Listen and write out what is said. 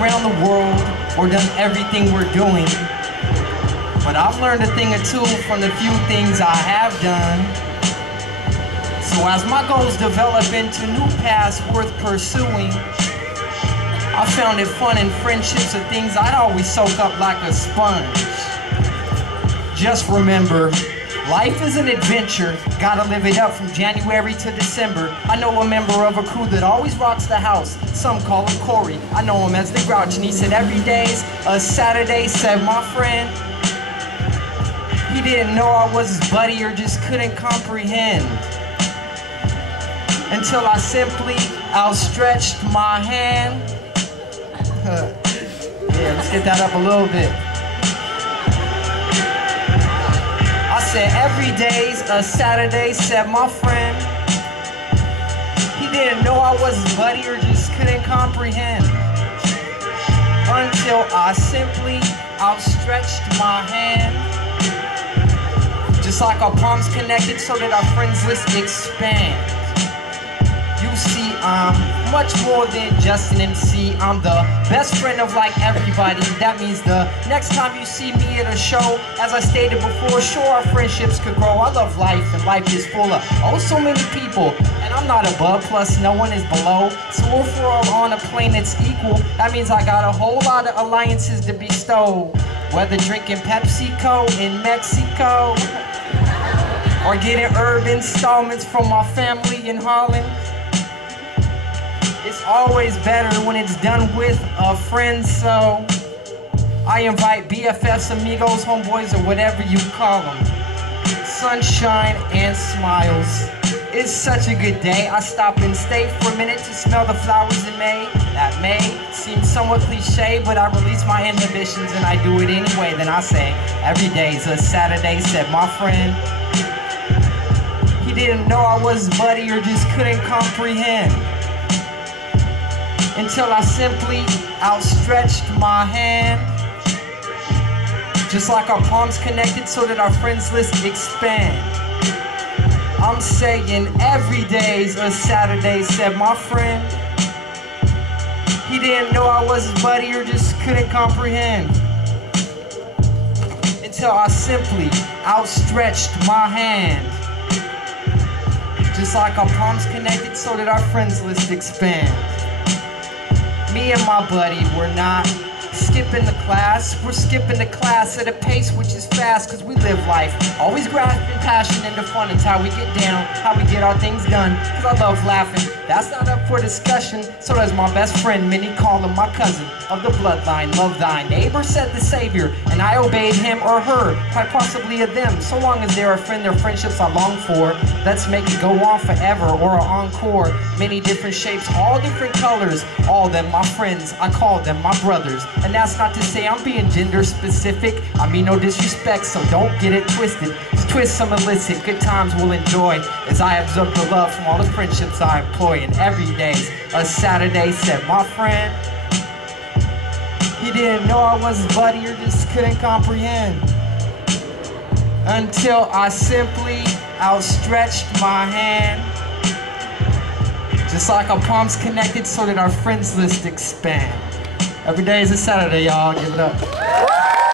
around the world or done everything we're doing, but I've learned a thing or two from the few things I have done. So as my goals develop into new paths worth pursuing, I found it fun in friendships of things I'd always soak up like a sponge. Just remember, life is an adventure, gotta live it up from January to December. I know a member of a crew that always rocks the house, some call him Corey. I know him as the Grouch, and he said every day's a Saturday, said my friend. He didn't know I was his buddy or just couldn't comprehend, until I simply outstretched my hand. Yeah, let's get that up a little bit. I said every day's a Saturday, said my friend. He didn't know I was his buddy or just couldn't comprehend, until I simply outstretched my hand. Just like our palms connected so that our friends list expands. You see, I'm much more than just an MC. I'm the best friend of like everybody. That means the next time you see me at a show, as I stated before, sure our friendships could grow. I love life, and life is full of oh so many people, and I'm not above, plus no one is below. So if we're all on a plane that's equal, that means I got a whole lot of alliances to bestow. Whether drinking PepsiCo in Mexico, or getting herb installments from my family in Holland. It's always better when it's done with a friend, so I invite BFFs, amigos, homeboys, or whatever you call them. Sunshine and smiles. It's such a good day. I stop and stay for a minute to smell the flowers in May. That may seem somewhat cliche, but I release my inhibitions and I do it anyway. Then I say, every day's a Saturday, said my friend. He didn't know I was his buddy or just couldn't comprehend, until I simply outstretched my hand. Just like our palms connected so that our friends list expand. I'm saying every day's a Saturday, said my friend. He didn't know I was his buddy or just couldn't comprehend, until I simply outstretched my hand. Just like our palms connected so that our friends list expand. Me and my buddy, we're not skipping the class, we're skipping the class at a pace which is fast, cause we live life always grasping passion into fun. It's how we get down, how we get our things done, cause I love laughing. That's not up for discussion. So does my best friend, many call him my cousin of the bloodline. Love thy neighbor, said the Savior, and I obeyed him or her, quite possibly a them. So long as they're a friend, their friendships I long for. Let's make it go on forever, or an encore. Many different shapes, all different colors, all them my friends, I call them my brothers. And that's not to say I'm being gender specific, I mean no disrespect, so don't get it twisted. Just twist some illicit, good times we'll enjoy, as I absorb the love from all the friendships I employ. And every day's a Saturday, said my friend. He didn't know I was his buddy or just couldn't comprehend, until I simply outstretched my hand. Just like our palms connected so that our friends list expand. Every day is a Saturday, y'all. Give it up.